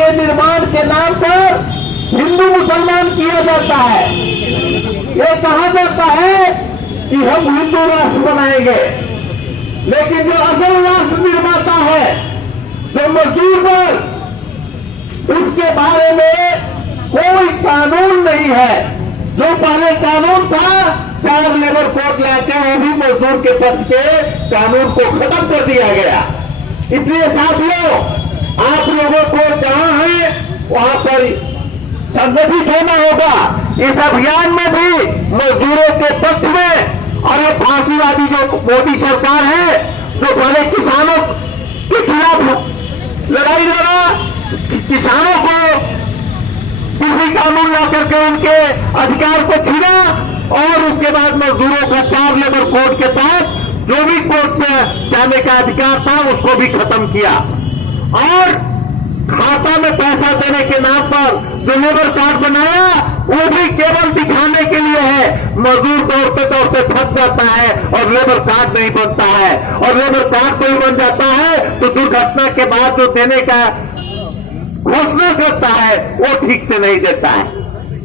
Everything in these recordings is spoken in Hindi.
के निर्माण के नाम पर हिंदू मुसलमान किया जाता है। ये कहा जाता है कि हम हिंदू राष्ट्र बनाएंगे, लेकिन जो असल राष्ट्र निर्माता है, जो मजदूर वर्ग, उसके बारे में कोई कानून नहीं है। जो पहले कानून था 4 लेबर कोड लाके वो भी मजदूर के पक्ष के कानून को खत्म कर दिया गया। इसलिए साथियों, आप लोगों को जहां है वहां पर संगठित होना होगा। इस अभियान में भी मजदूरों के पक्ष में, और ये फांसीवादी जो मोदी सरकार है, जो पहले किसानों के खिलाफ लड़ाई लड़ा, किसानों को कृषि कानून ला करके उनके अधिकार को छीना, और उसके बाद मजदूरों का 4 लेबर कोड के तहत जो भी कोर्ट में जाने का अधिकार था उसको भी खत्म किया, और खाता में पैसा देने के नाम पर जो लेबर कार्ड बनाया वो भी केवल दिखाने के लिए है। मजदूर दौड़ते दौड़ते थक जाता है और लेबर कार्ड नहीं बनता है, और लेबर कार्ड नहीं बन जाता है तो दुर्घटना के बाद जो देने का घोषणा करता है वो ठीक से नहीं देता है।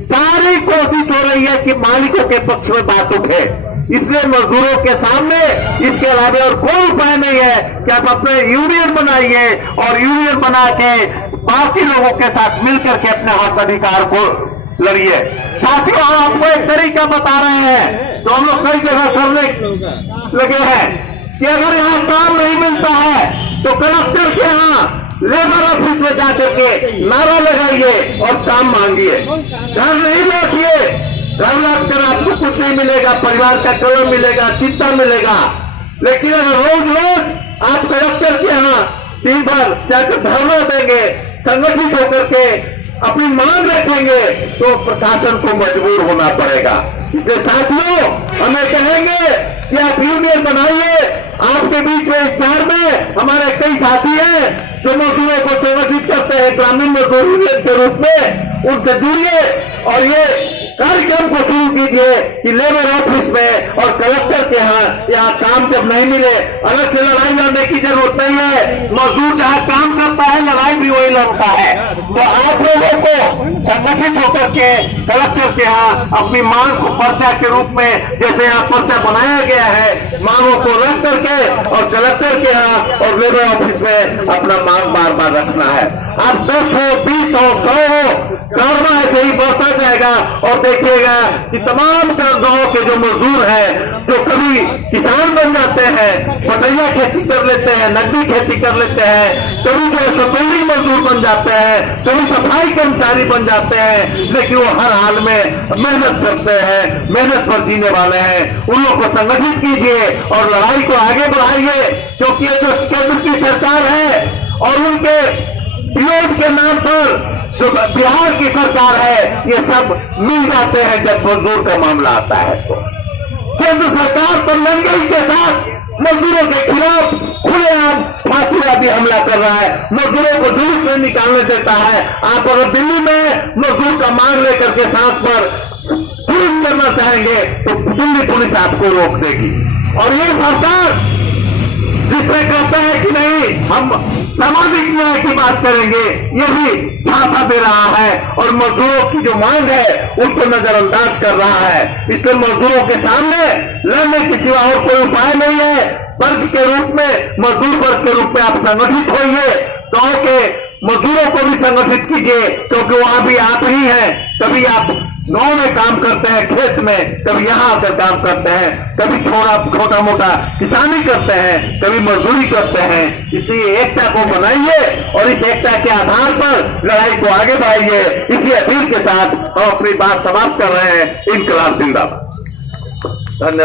सारी कोशिश हो रही है कि मालिकों के पक्ष में बात उठे, इसलिए मजदूरों के सामने इसके अलावा और कोई उपाय नहीं है कि आप अपने यूनियन बनाइए और यूनियन बना के बाकी लोगों के साथ मिलकर के अपने हक अधिकार को लड़िए। साथियों, हम आपको एक तरीका बता रहे हैं तो हम लोग कई जगह करने लगे हैं कि अगर यहाँ काम नहीं मिलता है तो कलेक्टर के यहाँ लेबर ऑफिस में जाकर के नारा लगाइए और काम मांगिए। घर नहीं लौटिए, घर लौटकर आपको कुछ नहीं मिलेगा, परिवार का कलम मिलेगा, चिंता मिलेगा। लेकिन अगर रोज रोज आप कलेक्टर के यहाँ दिन भर जाकर धरना देंगे, संगठित होकर के अपनी मांग रखेंगे, तो प्रशासन को मजबूर होना पड़ेगा। इसलिए साथियों, हमें कहेंगे कि आप यूनियन बनाइए। आपके बीच में इस शहर में हमारे कई साथी हैं जो मजदूरों को संगठित करते हैं ग्रामीण मजदूर यूनियन के रूप में, उनसे जुड़िए और ये कार्यक्रम को शुरू कीजिए कि लेबर ऑफिस में और कलेक्टर के यहाँ काम जब नहीं मिले अलग से लड़ाई लड़ने की जरूरत नहीं है। मजदूर जहाँ काम करता है लड़ाई भी वही लड़ता है। तो आप लोगों को संगठित होकर के कलेक्टर के यहाँ अपनी मांग को पर्चा के रूप में, जैसे यहाँ पर्चा बनाया गया है, मांगों को रख करके और कलेक्टर के यहाँ और लेबर ऑफिस में अपना मांग बार बार रखना है। आप 10 हो, 20 हो, 100 हो, कर्मा ऐसे ही बढ़ता जाएगा। और देखिएगा कि तमाम गांव के जो मजदूर हैं, जो कभी किसान बन जाते हैं, पटैया खेती कर लेते हैं, नकदी खेती कर लेते हैं, कभी जो सतोली मजदूर बन जाते हैं, कभी सफाई कर्मचारी बन जाते हैं, लेकिन वो हर हाल में मेहनत करते हैं, मेहनत पर जीने वाले हैं। उन लोगों को संगठित कीजिए और लड़ाई को आगे बढ़ाइए, क्योंकि ये जो केंद्र की सरकार है और उनके विरोध के नाम पर जो बिहार की सरकार है, ये सब मिल जाते हैं जब मजदूर का मामला आता है। तो केंद्र सरकार तो लंगई के साथ मजदूरों के खिलाफ खुलेआम फांसीवादी हमला कर रहा है, मजदूरों को जुलूस में निकालने देता है। आप अगर दिल्ली में मजदूर का मांग लेकर के साथ पर पुलिस करना चाहेंगे तो दिल्ली पुलिस आपको रोक देगी। और ये सरकार जिसमें कहता है कि नहीं हम सामाजिक न्याय की बात करेंगे, ये भी झांसा दे रहा है और मजदूरों की जो मांग है उसको नजरअंदाज कर रहा है। इसलिए मजदूरों के सामने लड़ने के सिवा और कोई उपाय नहीं है। वर्ग के रूप में, मजदूर वर्ग के रूप में आप संगठित होइए, गांव के मजदूरों को भी संगठित कीजिए, क्योंकि वहां भी आप ही हैं। कभी आप गांव में काम करते हैं, खेत में, कभी यहाँ आकर काम करते हैं, कभी छोटा मोटा किसानी करते हैं, कभी मजदूरी करते हैं। इसलिए एकता को बनाइए और इस एकता के आधार पर लड़ाई को आगे बढ़ाइए। इसी अपील के साथ हम अपनी बात समाप्त कर रहे हैं। इनकलाब जिंदाबाद। धन्यवाद।